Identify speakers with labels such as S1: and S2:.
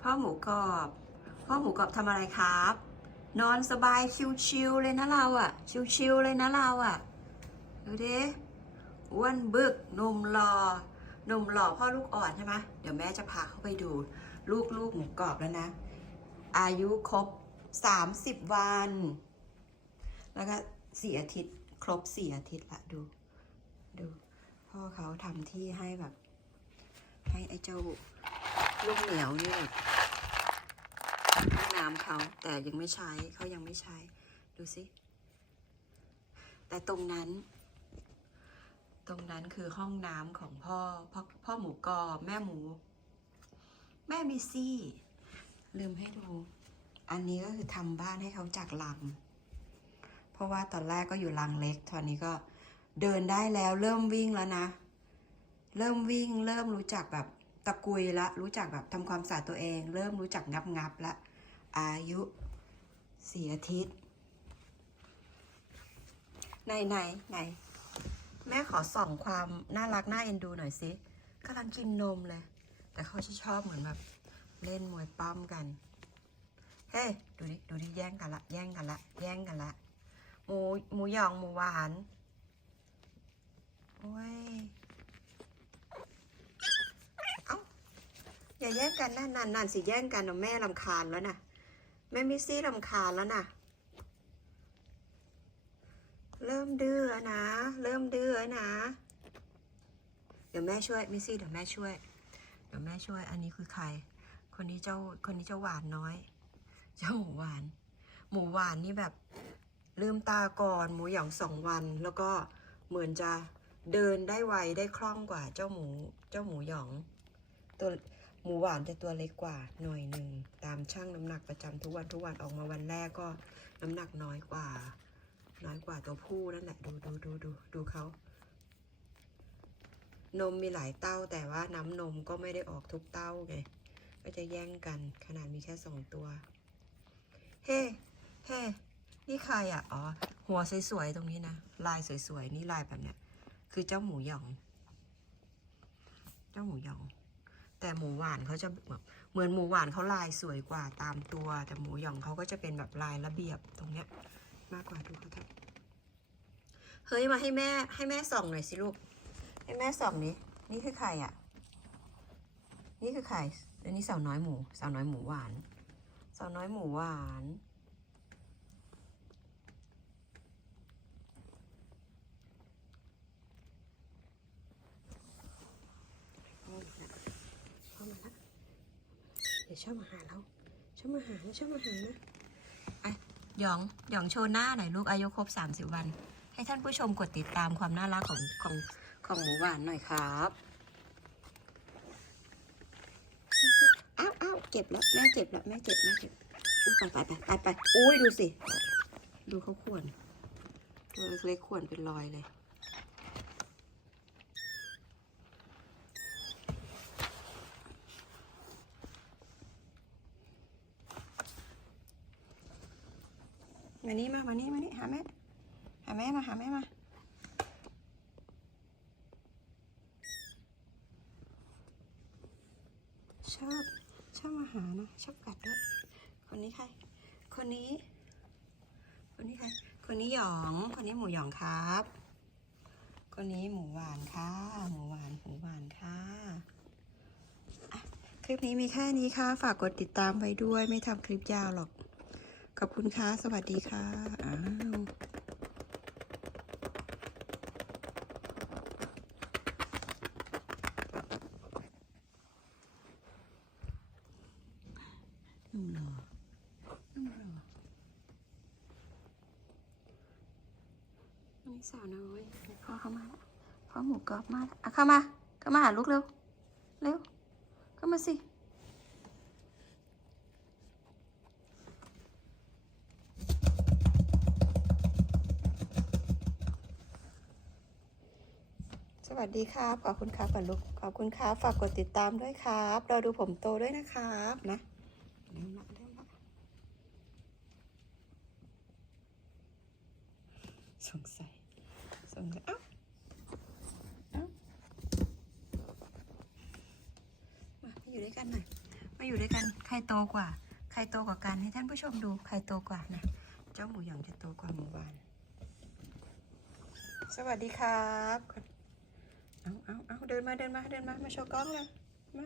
S1: พ่อหมูกรอบ พ่อหมูกรอบทำอะไรครับ นอนสบายชิวๆเลยนะเราอะชิวๆเลยนะเราอะดูดิอ้วนบึกนมหล่อนมหล่อพ่อลูกอ่อนใช่ไหมเดี๋ยวแม่จะพาเข้าไปดู ลูกลูกหมูกรอบแล้วนะ อายุครบ30วัน แล้วก็สี่อาทิตย์ ครบสี่อาทิตย์ละดู ดู พ่อเขาทำที่ให้แบบ ให้ไอ้เจ้า ลูกเหนียวนี่แบบห้องน้ำเขาแต่ยังไม่ใช้เขายังไม่ใช้ ดูสิ แต่ตรงนั้น ตรงนั้นคือห้องน้ำของพ่อพ่อพ่อหมูกรอแม่หมู แม่มิซี่ ลืมให้ดู อันนี้ก็คือทำบ้านให้เขาจากลังเพราะว่าตอนแรกก็อยู่ลังเล็ก ตอนนี้ก็เดินได้แล้ว เริ่มวิ่งแล้วนะ เริ่มวิ่ง เริ่มรู้จักแบบ ตะกุยละ รู้จักแบบทำความสะอาดตัวเอง เริ่มรู้จักงับงับละ อายุสี่อาทิตย์ไหนไหนไหนแม่ขอส่องความน่ารักน่าเอ็นดูหน่อยสิกำลังกินนมเลย แต่เขาจะชอบเหมือนแบบเล่นมวยปั้มกัน เฮ้ยดูดิ ดูดิแย่งกันละ แย่งกันละ แย่งกันละ หมู หมูหยอง หมูหวาน โอ้ย เอ้า อย่าแย่งกันนะนั่นนั่นสิแย่งกันนะแม่ลำคาญแล้วนะแม่มิซี่ลำคาญแล้วนะเริ่มดื้อนะ เริ่มดื้อนะ เดี๋ยวแม่ช่วยมิซี่เดี๋ยวแม่ช่วย เดี๋ยวแม่ช่วย อันนี้คือใคร คนนี้เจ้าคนนี้เจ้าหวานน้อย เจ้าหมูหวาน หมูหวานนี่แบบ ลืมตาก่อนหมูหยองสองวัน แล้วก็เหมือนจะเดินได้ไวได้คล่องกว่าเจ้าหมูเจ้าหมูหยอง ตัว หมูหวานจะตัวเล็กกว่าหน่อยหนึ่งตามช่างน้ำหนักประจำทุกวันทุกวันออกมาวันแรกก็น้ำหนักน้อยกว่า น้อยกว่าตัวผู้นั่นแหละดูดูดูดูดูเขานมมีหลายเต้าแต่ว่าน้ำนมก็ไม่ได้ออกทุกเต้าไงก็จะแย่งกันขนาดมีแค่สองตัว เฮ้เฮ้นี่ใครอะอ๋อหัวสวยๆตรงนี้นะลายสวยๆนี่ลายแบบเนี้ยคือเจ้าหมูหยอง เจ้าหมูหยอง แต่หมูหวานเขาจะแบบเหมือนหมูหวานเขาลายสวยกว่าตามตัว แต่หมูหยองเขาก็จะเป็นแบบลายระเบียบตรงเนี้ย มากกว่าดูเขาทำเฮ้ยมาให้แม่ให้แม่ส่องหน่อยสิลูก ให้แม่ส่องนี้นี่คือใครอะ นี่คือใครอันนี้สาวน้อยหมูสาวน้อยหมูหวานสาวน้อยหมูหวาน เข้ามาแล้วเข้ามาแล้วเดี๋ยว ชอบมาหาเราชอบมาหานะชอบมาหานะอะหยองหยองโชว์หน้าหน่อยลูกอายุครบ30วัน ให้ท่านผู้ชมกดติดตามความน่ารักของของของหมูหวานหน่อยครับอ้าวอ้าวเจ็บแล้วแม่เจ็บแล้วแม่เจ็บแม่เจ็บอุ๊ยไปไปไปไปไปอุ้ยดูสิ ดูเขาข่วนตัวเล็กๆข่วนเป็นรอยเลย มานี่มามานี่มานี่หาแม่หาแม่มาหาแม่มาชอบชอบมาหานะ ชอบกัดด้วย คนนี้ใคร คนนี้ คนนี้ใคร คนนี้หยอง คนนี้หมูหยองครับ คนนี้หมูหวานค่ะ หมูหวานหมูหวานค่ะอะคลิปนี้มีแค่นี้ค่ะ ฝากกดติดตามไว้ด้วย ไม่ทำคลิปยาวหรอก ขอบคุณค่ะ สวัสดีค่ะ อ้าวนุ่มรอนุ่มรอวันนี้สาวน้อยพ่อเข้ามาแล้วพ่อหมูกรอบมาแล้วอะเข้ามา เข้ามาหาลูกเร็ว เร็ว เข้ามาสิ สวัสดีครับ ขอบคุณครับก่อนลูกขอบคุณครับ ฝากกดติดตามด้วยครับรอดูผมโตด้วยนะครับนะเริ่มละเริ่มละสงสัยสงสัยอ้าเอ้ามามาอยู่ด้วยกันหน่อยมาอยู่ด้วยกันใครโตกว่า ใครโตกว่ากันให้ท่านผู้ชมดูใครโตกว่านะเจ้าหมูหยองจะโตกว่าหมูบานสวัสดีครับ เอาเอาเอาเดินมาเดินมาเดินมามาโชว์กล้องเลยมา